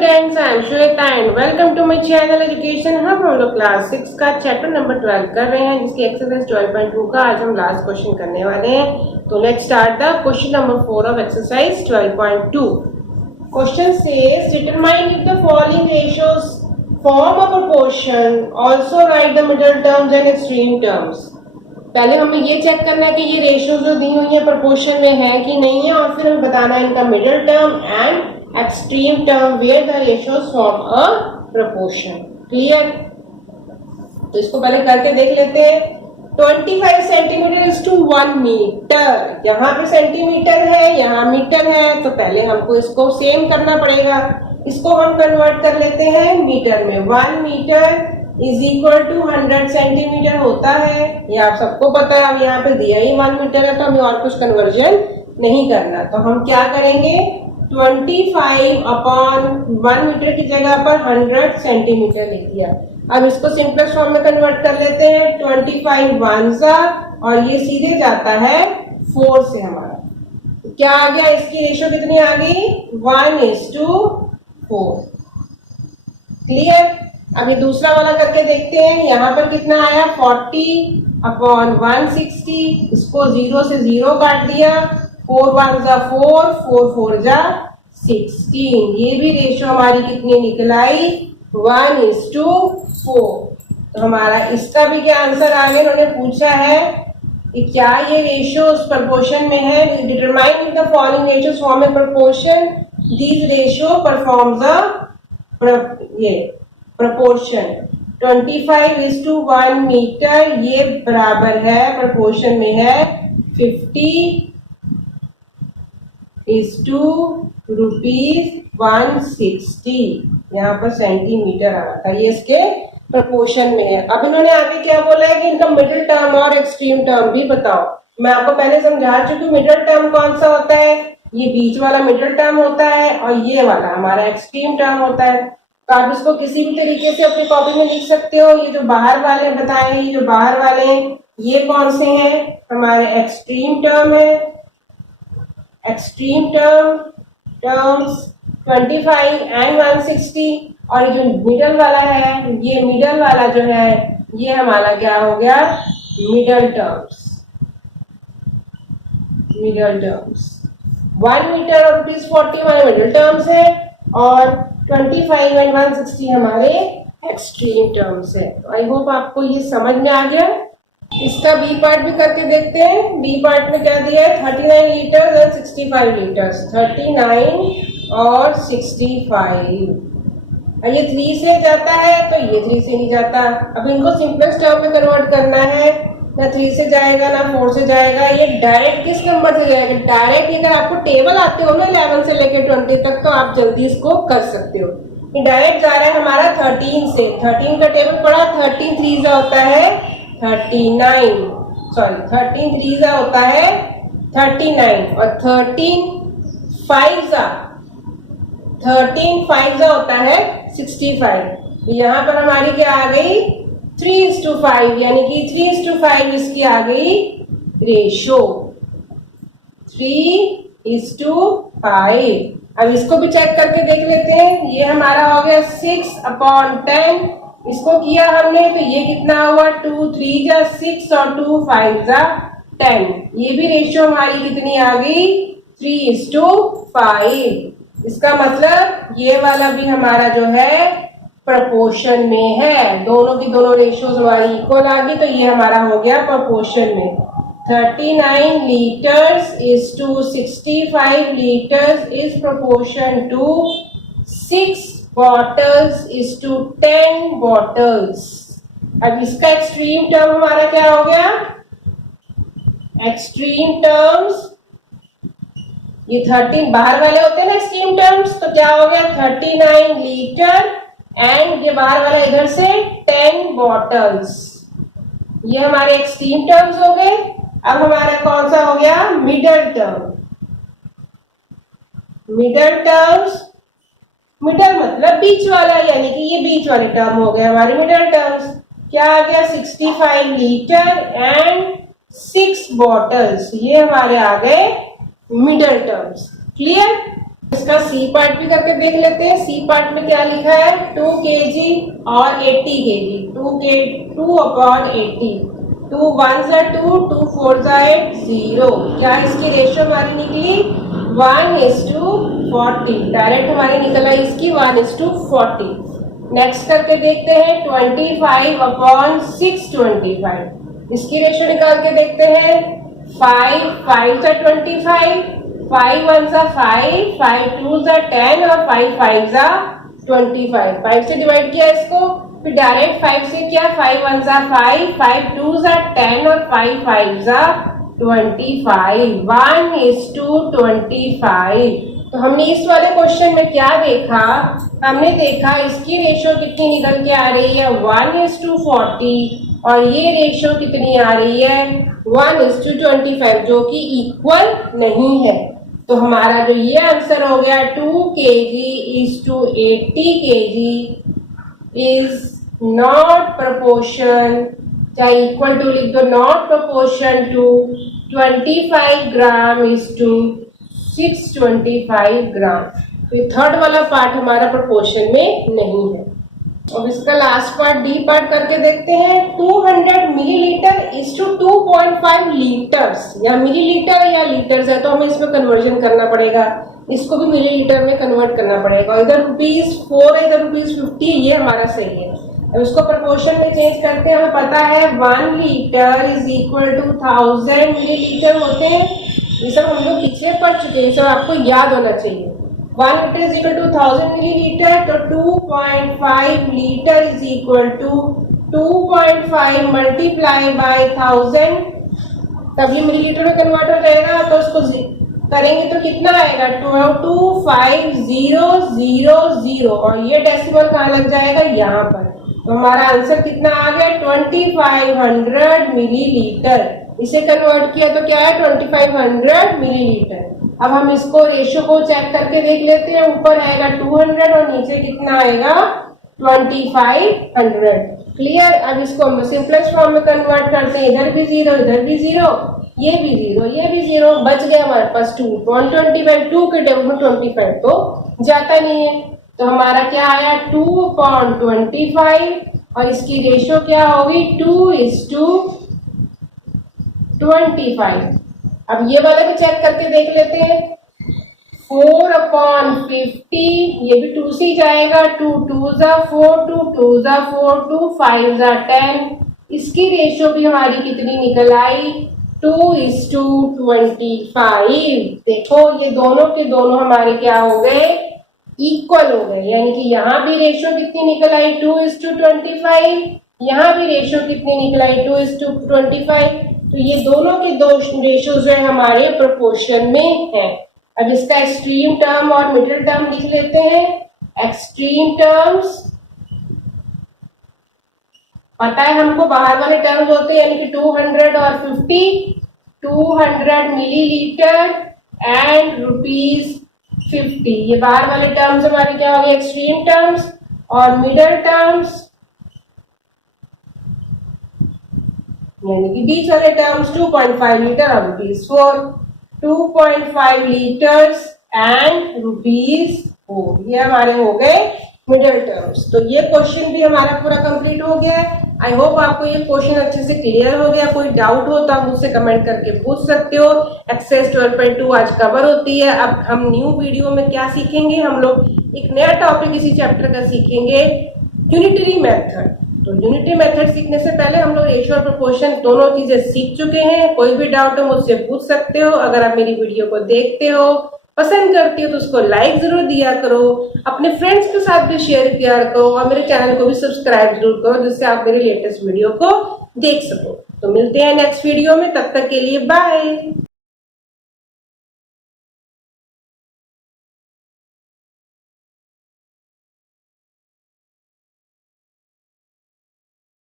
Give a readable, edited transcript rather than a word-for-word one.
Students, I am Shweta and welcome to my channel education hub. हम लोग class 6 का chapter number 12 कर रहे हैं, जिसकी एक्सरसाइज 12.2 का आज हम लास्ट क्वेश्चन करने वाले हैं। तो let's start the question number 4 of exercise 12.2। Question says determine if the following ratios form a proportion, also right the middle terms and extreme terms. पहले हमें ये चेक करना है कि ये रेशियो जो दी हुई है प्रोपोर्शन में है कि नहीं है, और फिर हमें बताना है इनका middle term and extreme term where the ratios form a proportion. Clear? तो इसको पहले करके देख लेते हैं। 25 सेंटीमीटर इज टू 1 मीटर। यहाँ पे सेंटीमीटर है, यहाँ मीटर है, तो पहले हमको इसको सेम करना पड़ेगा। इसको हम कन्वर्ट कर लेते हैं मीटर में। 1 metre is equal to 100 centimetre होता है, ये आप सबको पता है। अब यहाँ पे दिया ही 1 मीटर है, तो हमें और कुछ कन्वर्जन नहीं करना। तो हम क्या करेंगे, 25 अपॉन 1 मीटर की जगह पर 100 सेंटीमीटर लिख दिया। अब इसको सिंपलेस्ट फॉर्म में कन्वर्ट कर लेते हैं। 25 वन सा, और ये सीधे जाता है 4 से। हमारा क्या आ गया, इसकी रेशियो कितनी आ गई, 1:4। क्लियर? अब ये दूसरा वाला करके देखते हैं। यहाँ पर कितना आया, 40 अपॉन 160। इसको 0 से 0 काट दिया। 4 1 जा 4, 4 4 जा 16। ये भी रेशियो हमारी कितनी निकल आई, 1:4। तो हमारा इसका भी क्या आंसर आ गया। उन्होंने पूछा है कि क्या ये रेशियो उस प्रोपोर्शन में है। Determine if the following ratios form A proportion, these ratio performs अ ये प्रोपोर्शन। 25:1 मीटर, ये बराबर है, प्रोपोर्शन में है 50 इज टू ₹160। यहाँ पर सेंटीमीटर आ रहा था, ये इसके प्रोपोर्शन में है। अब इन्होंने आगे क्या बोला है कि इनका मिडिल टर्म और एक्सट्रीम टर्म भी बताओ। मैं आपको पहले समझा चुकी हूँ मिडिल टर्म कौन सा होता है, ये बीच वाला मिडिल टर्म होता है, और ये वाला हमारा एक्सट्रीम टर्म होता है। तो आप इसको किसी भी तरीके से अपनी कॉपी में लिख सकते हो। ये जो बाहर वाले बताए हैं, ये जो बाहर वाले हैं, ये कौन से हैं, हमारे एक्सट्रीम टर्म है। एक्सट्रीम टर्म्स 25 एंड 160, और जो मिडल वाला है, ये मिडल वाला जो है, ये हमारा क्या हो गया, middle terms. Middle terms 1 metre और ₹40 हमारे मिडल टर्म्स है, और 25 एंड 160 हमारे एक्सट्रीम टर्म्स है। तो आई होप आपको ये समझ में आ गया। इसका बी पार्ट भी करके देखते हैं। बी पार्ट में क्या दिया है, 39 लीटर और 65 लीटर। 39 और 65। ये 3 से जाता है, तो ये 3 से नहीं जाता। अब इनको सिंपलेस्ट टर्म में कन्वर्ट करना है। ना 3 से जाएगा, ना 4 से जाएगा। ये डायरेक्ट किस नंबर से जाएगा, डायरेक्ट अगर आपको टेबल आते हो ना 11 से लेकर 20 तक, तो आप जल्दी इसको कर सकते हो। ये डायरेक्ट जा रहा है हमारा 13 से। 13 का टेबल पड़ा, 13 3 जा होता है 39, सॉरी 13 3 जा होता है 39, और 13 5 जा होता है 65। यहाँ पर हमारी क्या आ गई, 3:5, यानी कि 3:5 इसकी आ गई रेशो, 3:5। अब इसको भी चेक करके देख लेते हैं। ये हमारा हो गया 6/10। इसको किया हमने, तो ये कितना हुआ, 2 3 जा 6 और 2 5 जा 10। ये भी रेशियो हमारी कितनी आ गई, 3:5। इसका मतलब ये वाला भी हमारा जो है प्रोपोर्शन में है। दोनों की दोनों रेशियोज हमारी इक्वल आ गई, तो ये हमारा हो गया प्रोपोर्शन में। 39 litres is to 65 litres is proportion to 6 bottles is to 10 bottles। अब इसका एक्सट्रीम टर्म हमारा क्या हो गया, एक्सट्रीम टर्म्स, ये 13 बाहर वाले होते हैं ना एक्सट्रीम टर्म्स, तो क्या हो गया 39 लीटर, एंड ये बाहर वाला इधर से 10 bottles। ये हमारे एक्सट्रीम टर्म्स हो गए। अब हमारा कौन सा हो गया, middle term. Middle terms, middle मतलब बीच वाला, यानी कि ये बीच वाले टर्म हो गए हमारे मिडल टर्म्स। क्या आ गया, 65 लीटर एंड 6 बॉटल्स, ये हमारे आ गए मिडल टर्म्स। क्लियर? इसका सी पार्ट भी करके देख लेते हैं। सी पार्ट में क्या लिखा है, 2 kg और 80 kg, 2 अपॉन 80, 2 1 जा 2, 2 4 जा 8, 0। क्या इसकी रेशियो हमारी निकली 1:40, डायरेक्ट हमारी निकल आई इसकी 1:40। नेक्स्ट करके देखते हैं 25 अपॉन 625, इसकी रेशियो निकाल के देखते हैं। 5 5 जा 25, 5 1 जा 5, 5 2 जा 10 और 5 5 जा 25। 5 से डिवाइड किया इसको, फिर डायरेक्ट 5 से किया, 5 1 जा 5, 5 2 जा 10 और 5 5 जा 25, 1:25। तो हमने इस वाले क्वेश्चन में क्या देखा, हमने देखा इसकी रेशियो कितनी निकल के आ रही है 1:40 और ये रेशियो कितनी आ रही है 1:25, जो कि इक्वल नहीं है। तो हमारा जो ये आंसर हो गया 2 kg to 80 kg is not proportion, चाहे इक्वल टू लिख दो, not proportion to 25 gram is to 625 gram. तो ये थर्ड वाला पार्ट हमारा प्रोपोर्शन में नहीं है। अब इसका लास्ट पार्ट डी पार्ट करके देखते हैं। 200 मिलीलीटर इज टू 2.5 लीटर्स, या मिलीलीटर या लीटर्स है तो हमें इसमें कन्वर्जन करना पड़ेगा, इसको भी मिलीलीटर में कन्वर्ट करना पड़ेगा। इधर ₹4 है, इधर ₹50, ये हमारा सही है। अब उसको प्रोपोर्शन में चेंज करते हैं। हमें पता है 1 litre is equal to 1000 millilitre होते हैं। ये सब हम लोग पीछे पढ़ चुके हैं, ये सब आपको याद होना चाहिए। 1 litre is equal to 1000 millilitre, तो 2.5 litre is equal to 2.5 multiply by 1000, तब ये मिलीलीटर में कन्वर्ट हो जाएगा। तो उसको करेंगे तो कितना आएगा 25000, और ये डेसिमल कहाँ लग जाएगा यहाँ पर। तो हमारा आंसर कितना आ गया 2500 मिलीलीटर। इसे कन्वर्ट किया तो क्या है 2500 मिलीलीटर। अब हम इसको रेशियो को चेक करके देख लेते हैं। ऊपर आएगा 200 और नीचे कितना आएगा 2500। क्लियर। अब इसको हम सिंपलेस्ट फॉर्म में कन्वर्ट करते हैं। इधर भी 0, इधर भी 0, ये भी 0, ये भी 0, बच गया हमारे पास 2.25। 2 के टेबल में 25 तो जाता नहीं है, तो हमारा क्या आया 2.25 और इसकी रेशियो क्या होगी 2:25। अब ये वाला भी चेक करके देख लेते हैं। 4/50, ये भी 2 से जाएगा, 2 2 जा 4, 2 2 जा 4, 2 5 जा 10। इसकी रेशियो भी हमारी कितनी निकल आई 2:25। देखो ये दोनों के दोनों हमारे क्या हो गए इक्वल हो गए, यानी कि यहाँ भी रेशियो कितनी निकल आई 2:25, यहाँ भी रेशियो कितनी निकल आई 2:25। तो ये दोनों के दो रेशियो जो है हमारे प्रोपोर्शन में है। अब इसका एक्सट्रीम टर्म और मिडिल टर्म लिख लेते हैं। एक्सट्रीम टर्म्स पता है हमको, बाहर वाले टर्म्स होते हैं, यानी कि 200 और 50, 200 मिलीलीटर एंड ₹50। ये बाहर वाले टर्म्स हमारे क्या हो गए एक्सट्रीम टर्म्स। और मिडल टर्म्स यानी कि बीच वाले टर्म्स 2.5 लीटर और ₹4, 2.5 लीटर्स एंड ₹4, ये हमारे हो गए मिडल टर्म्स। तो ये क्वेश्चन भी हमारा पूरा कंप्लीट हो गया है। आई होप आपको ये क्वेश्चन अच्छे से क्लियर हो गया। कोई डाउट हो तो आप मुझसे कमेंट करके पूछ सकते हो। एक्सरसाइज 12.2 आज कवर होती है। अब हम न्यू वीडियो में क्या सीखेंगे, हम लोग एक नया टॉपिक इसी चैप्टर का सीखेंगे, यूनिटरी मेथड। तो यूनिटरी मेथड सीखने से पहले हम लोग रेशियो और प्रोपोर्शन दोनों चीजें सीख चुके हैं। कोई भी डाउट हो मुझसे पूछ सकते हो। अगर आप मेरी वीडियो को देखते हो, पसंद करती हो तो उसको लाइक जरूर दिया करो, अपने फ्रेंड्स के साथ भी शेयर किया करो और मेरे चैनल को भी सब्सक्राइब जरूर करो, जिससे आप मेरे लेटेस्ट वीडियो को देख सको। तो मिलते हैं नेक्स्ट वीडियो में, तब तक के लिए बाय।